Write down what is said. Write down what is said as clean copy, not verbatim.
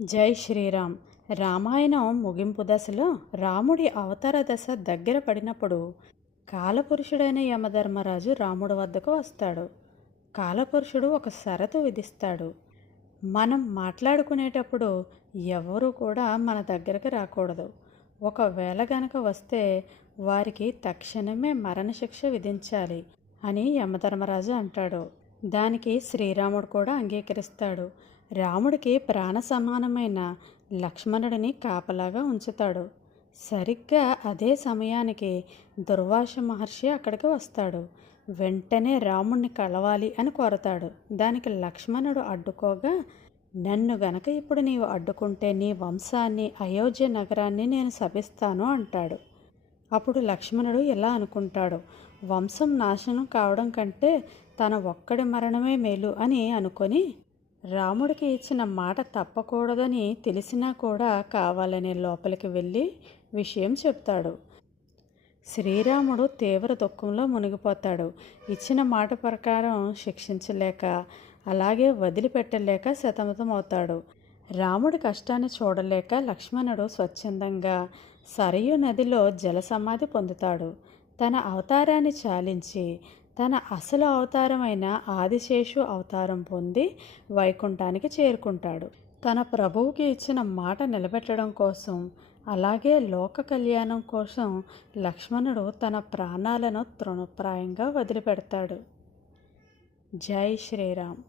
జై శ్రీరామ్. రామాయణం ముగింపు దశలో రాముడి అవతార దశ దగ్గర పడినప్పుడు కాలపురుషుడైన యమధర్మరాజు రాముడి వద్దకు వస్తాడు. కాలపురుషుడు ఒక షరతు విధిస్తాడు. మనం మాట్లాడుకునేటప్పుడు ఎవరు కూడా మన దగ్గరకు రాకూడదు. ఒకవేళ గనక వస్తే వారికి తక్షణమే మరణశిక్ష విధించాలి అని యమధర్మరాజు అంటాడు. దానికి శ్రీరాముడు కూడా అంగీకరిస్తాడు. రాముడికి ప్రాణ సమానమైన లక్ష్మణుడిని కాపలాగా ఉంచుతాడు. సరిగ్గా అదే సమయానికి దుర్వాస మహర్షి అక్కడికి వస్తాడు. వెంటనే రాముణ్ణి కలవాలి అని కోరతాడు. దానికి లక్ష్మణుడు అడ్డుకోగా, నన్ను గనక ఇప్పుడు నీవు అడ్డుకుంటే నీ వంశాన్ని, అయోధ్య నగరాన్ని నేను శపిస్తాను అంటాడు. అప్పుడు లక్ష్మణుడు ఇలా అనుకుంటాడు, వంశం నాశనం కావడం కంటే తన ఒక్కడి మరణమే మేలు అని అనుకొని రాముడికి ఇచ్చిన మాట తప్పకూడదని తెలిసినా కూడా కావాలనే లోపలికి వెళ్ళి విషయం చెప్తాడు. శ్రీరాముడు తీవ్ర దుఃఖంలో మునిగిపోతాడు. ఇచ్చిన మాట ప్రకారం శిక్షించలేక, అలాగే వదిలిపెట్టలేక సతమతమవుతాడు. రాముడి కష్టాన్ని చూడలేక లక్ష్మణుడు స్వచ్ఛందంగా సరయూ నదిలో జలసమాధి పొందుతాడు. తన అవతారాన్ని చాలించి తన అసలు అవతారమైన ఆదిశేషు అవతారం పొంది వైకుంఠానికి చేరుకుంటాడు. తన ప్రభువుకి ఇచ్చిన మాట నిలబెట్టడం కోసం, అలాగే లోక కళ్యాణం కోసం లక్ష్మణుడు తన ప్రాణాలను తృణప్రాయంగా వదిలిపెడతాడు. జై శ్రీరామ్.